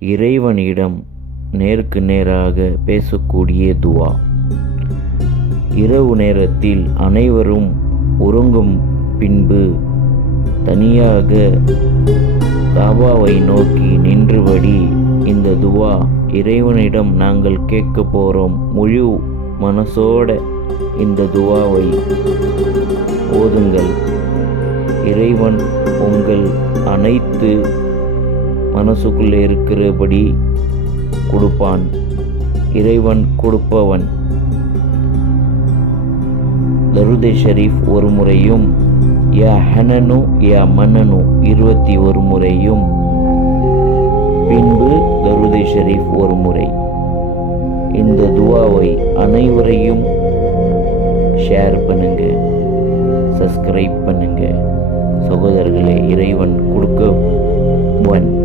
இறைவனிடம் நேருக்கு நேராக பேசக்கூடிய துவா. இரவு நேரத்தில் அனைவரும் உறங்கும் பின்பு தனியாக காபாவை நோக்கி நின்றபடி இந்த துவா இறைவனிடம் நாங்கள் கேட்க போகிறோம். முழு மனசோட இந்த துவாவை ஓதுங்கள். இறைவன் உங்கள் அனைத்து மனசுக்குள்ளே இருக்கிறபடி கொடுப்பான். இறைவன் கொடுப்பவன். தருதே ஷரீஃப் ஒரு முறையும், யா ஹனனு யா மன்னனு 21 முறையும், பின்பு தருதே ஷரீஃப் ஒரு முறை. இந்த துவாவை அனைவரையும் ஷேர் பண்ணுங்க, சப்ஸ்கிரைப் பண்ணுங்க. சகோதரர்களே, இறைவன் கொடுக்கவன்.